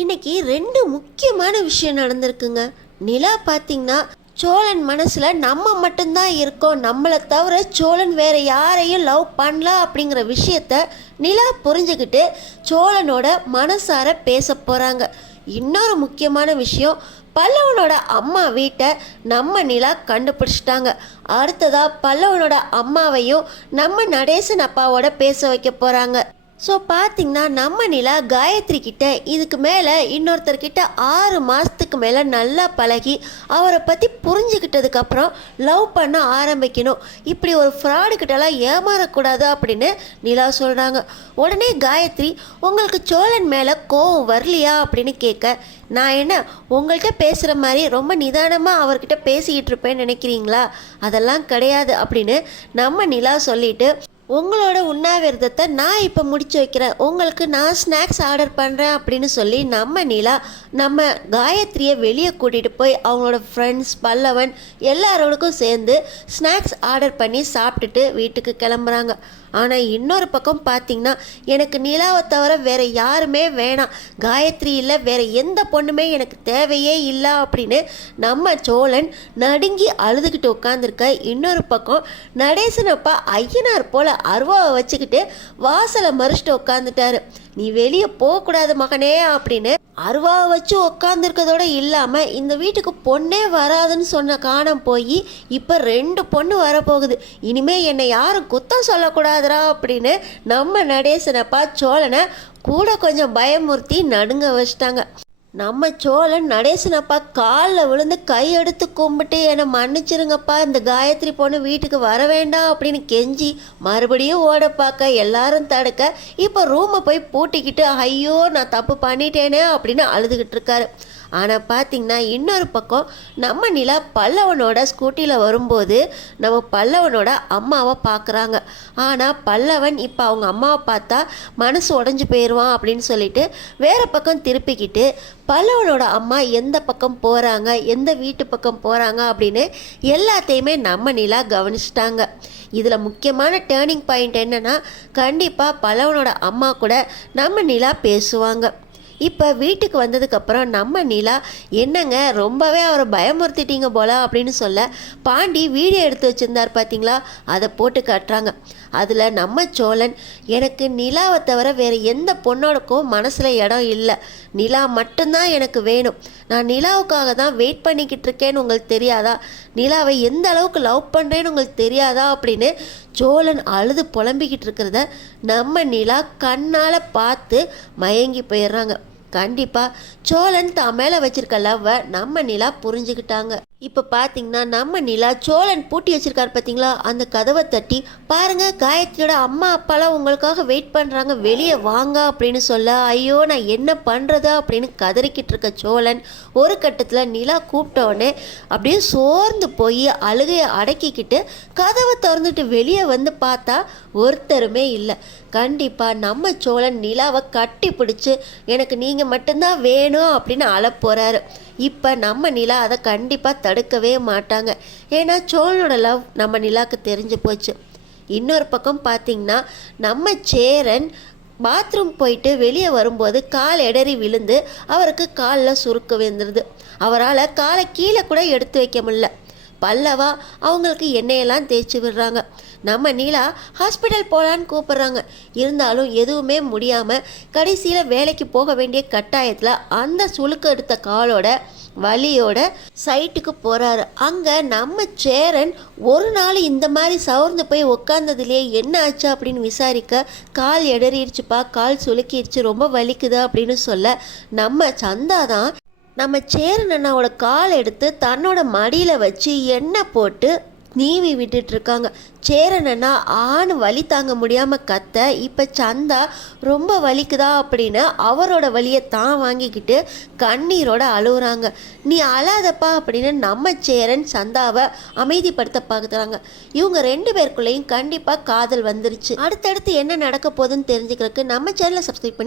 இன்னைக்கு ரெண்டு முக்கியமான விஷயம் நடந்திருக்குங்க. நிலா பார்த்தீங்கன்னா சோழன் மனசில் நம்ம மட்டும்தான் இருக்கோம். நம்மளை தவிர சோழன் வேற யாரையும் லவ் பண்ணல அப்படிங்கிற விஷயத்த நிலா புரிஞ்சுக்கிட்டு சோழனோட மனசார பேச போகிறாங்க இன்னொரு முக்கியமான விஷயம் பல்லவனோட அம்மா வீட்டை நம்ம நிலா கண்டுபிடிச்சிட்டாங்க. அடுத்ததாக பல்லவனோட அம்மாவையும் நம்ம நடேசன் அப்பாவோட பேச வைக்க போகிறாங்க ஸோ பார்த்தீங்கன்னா நம்ம நிலா காயத்ரி கிட்ட இதுக்கு மேலே இன்னொருத்தர்கிட்ட ஆறு மாதத்துக்கு மேலே நல்லா பழகி அவரை பற்றி புரிஞ்சுக்கிட்டதுக்கப்புறம் லவ் பண்ண ஆரம்பிக்கணும். இப்படி ஒரு ஃப்ராடுக்கிட்டலாம் ஏமாறக்கூடாது அப்படின்னு நிலா சொல்கிறாங்க உடனே காயத்ரி உங்களுக்கு சோழன் மேலே கோவம் வரலையா? அப்படின்னு கேட்க நான் என்ன உங்கள்கிட்ட பேசுகிற மாதிரி ரொம்ப நிதானமாக அவர்கிட்ட பேசிக்கிட்டு இருப்பேன்னு நினைக்கிறீங்களா? அதெல்லாம் கிடையாது அப்படின்னு நம்ம நிலா சொல்லிட்டு உங்களோட உண்ணாவிரதத்தை நான் இப்போ முடிச்சு வைக்கிறேன். உங்களுக்கு நான் ஸ்நாக்ஸ் ஆர்டர் பண்ணுறேன் அப்படின்னு சொல்லி நம்ம நிலா நம்ம காயத்ரியை வெளியே கூட்டிகிட்டு போய் அவங்களோட ஃப்ரெண்ட்ஸ் பல்லவன் எல்லாரோடக்கும் சேர்ந்து ஸ்நாக்ஸ் ஆர்டர் பண்ணி சாப்பிட்டுட்டு வீட்டுக்கு கிளம்புறாங்க. ஆனால் இன்னொரு பக்கம் பார்த்தீங்கன்னா எனக்கு நிலாவை தவிர வேற யாருமே வேணாம். காயத்ரி இல்லை வேற எந்த பொண்ணுமே எனக்கு தேவையே இல்லை அப்படின்னு நம்ம சோழன் நடுங்கி அழுதுகிட்டு உட்காந்துருக்க இன்னொரு பக்கம் நடேசனப்பா ஐயனார் போல் அருவாவை வச்சுக்கிட்டு வாசலை மறிச்சிட்டு உட்காந்துட்டாரு நீ வெளியே போகக்கூடாது மகனே அப்படின்னு அருவாவை வச்சு உட்காந்துருக்கதோட இல்லாமல் இந்த வீட்டுக்கு பொண்ணே வராதுன்னு சொன்ன காணம் போய் இப்போ ரெண்டு பொண்ணு வரப்போகுது. இனிமே என்னை யாரும் குத்தம் சொல்லக்கூடாதுடா அப்படின்னு நம்ம நடேசனப்பா சோழனை கூட கொஞ்சம் பயமுறுத்தி நடுங்க வச்சிட்டாங்க. நம்ம சோழன் நடேசனப்பா காலில் விழுந்து கை எடுத்து கும்பிட்டு என்னை மன்னிச்சிருங்கப்பா இந்த காயத்ரி பொண்ணு வீட்டுக்கு வர வேண்டாம் அப்படின்னு கெஞ்சி மறுபடியும் ஓட பார்க்க எல்லாரும் தடுக்க இப்போ ரூமை போய் பூட்டிக்கிட்டு ஐயோ நான் தப்பு பண்ணிட்டேனே அப்படின்னு அழுதுகிட்டு இருக்காரு. ஆனால் பார்த்திங்கன்னா இன்னொரு பக்கம் நம்ம நிலா பல்லவனோட ஸ்கூட்டியில் வரும்போது நம்ம பல்லவனோட அம்மாவை பார்க்குறாங்க ஆனால் பல்லவன் இப்போ அவங்க அம்மாவை பார்த்தா மனசு உடஞ்சி போயிடுவான் அப்படின்னு சொல்லிட்டு வேறு பக்கம் திருப்பிக்கிட்டு பல்லவனோட அம்மா எந்த பக்கம் போகிறாங்க எந்த வீட்டு பக்கம் போகிறாங்க அப்படின்னு எல்லாத்தையுமே நம்ம நிலா கவனிச்சிட்டாங்க. இதில் முக்கியமான டேர்னிங் பாயிண்ட் என்னென்னா கண்டிப்பாக பல்லவனோட அம்மா கூட நம்ம நிலா பேசுவாங்க. இப்போ வீட்டுக்கு வந்ததுக்கப்புறம் நம்ம நிலா என்னங்க ரொம்பவே அவரை பயமுறுத்திட்டீங்க போல அப்படின்னு சொல்ல பாண்டி வீடியோ எடுத்து வச்சுருந்தார் பார்த்தீங்களா அதை போட்டு காட்டுறாங்க. அதில் நம்ம சோழன் எனக்கு நிலாவை தவிர வேறு எந்த பொண்ணோடக்கும் மனசில் இடம் இல்லை. நிலா மட்டும்தான் எனக்கு வேணும். நான் நிலாவுக்காக தான் வெயிட் பண்ணிக்கிட்டு இருக்கேன்னு உங்களுக்கு தெரியாதா? நிலாவை எந்த அளவுக்கு லவ் பண்ணுறேன்னு உங்களுக்கு தெரியாதா? அப்படின்னு சோழன் அழுது புலம்பிக்கிட்டு இருக்கிறத நம்ம நிலா கண்ணால் பார்த்து மயங்கி போயிடுறாங்க. கண்டிப்பாக சோழன் தான் மேலே வச்சிருக்க லவ்வை நம்ம நிலா புரிஞ்சுக்கிட்டாங்க. இப்போ பார்த்தீங்கன்னா நம்ம நிலா சோழன் பூட்டி வச்சிருக்காரு பார்த்தீங்களா அந்த கதவை தட்டி பாருங்க காயத்ரியோட அம்மா அப்பாலாம் உங்களுக்காக வெயிட் பண்ணுறாங்க வெளியே வாங்க அப்படின்னு சொல்ல ஐயோ நான் என்ன பண்ணுறது அப்படின்னு கதறிக்கிட்டு இருக்க சோழன் ஒரு கட்டத்தில் நிலா கூப்பிட்டோடனே அப்படியே சோர்ந்து போய் அழுகையை அடக்கிக்கிட்டு கதவை திறந்துட்டு வெளியே வந்து பார்த்தா ஒருத்தருமே இல்லை. கண்டிப்பாக நம்ம சோழன் நிலாவை கட்டி பிடிச்சி எனக்கு நீங்கள் மட்டும்தான் வேணும் அப்படின்னு அழப்போகிறாரு இப்போ நம்ம நிலா அதை கண்டிப்பாக தடுக்கவே மாட்டாங்க. ஏன்னா சோழனோட லவ் நம்ம நிலாவுக்கு தெரிஞ்சு போச்சு. இன்னொரு பக்கம் பார்த்தீங்கன்னா நம்ம சேரன் பாத்ரூம் போயிட்டு வெளியே வரும்போது கால் எடறி விழுந்து அவருக்கு காலில் சுருக்க வந்துடுது அவரால் காலை கீழே கூட எடுத்து வைக்க முடியல. பல்லவா அவங்களுக்கு எண்ணெயெல்லாம் தேய்ச்சி விடுறாங்க. நம்ம நீலா ஹாஸ்பிட்டல் போகலான்னு கூப்பிட்றாங்க. இருந்தாலும் எதுவுமே முடியாமல் கடைசியில் வேலைக்கு போக வேண்டிய கட்டாயத்தில் அந்த சுழுக்கு எடுத்த காலோட வலியோட சைட்டுக்கு போகிறாரு அங்கே நம்ம சேரன் ஒரு நாள் இந்த மாதிரி சவர்ந்து போய் உக்காந்ததுலேயே என்ன ஆச்சு அப்படின்னு விசாரிக்க கால் எடறிடுச்சுப்பா கால் சுழுக்கிடுச்சு ரொம்ப வலிக்குது அப்படின்னு சொல்ல நம்ம சந்தா தான் நம்ம சேரன் அண்ணாவோட கால் எடுத்து தன்னோட மடியில் வச்சு எண்ணெய் போட்டு நீவி விட்டுட்ருக்காங்க சேரனன்னா ஆண் வலி தாங்க முடியாமல் கத்த இப்போ சந்தா ரொம்ப வலிக்குதா அப்படின்னு அவரோட வலியை தான் வாங்கிக்கிட்டு கண்ணீரோட அழுகுறாங்க நீ அழாதப்பா அப்படின்னு நம்ம சேரன் சந்தாவை அமைதிப்படுத்த பார்க்குறாங்க இவங்க ரெண்டு பேருக்குள்ளேயும் கண்டிப்பாக காதல் வந்துருச்சு. அடுத்தடுத்து என்ன நடக்க போகுதுன்னு தெரிஞ்சுக்கிறதுக்கு நம்ம சேனலை சப்ஸ்கிரைப் பண்ணி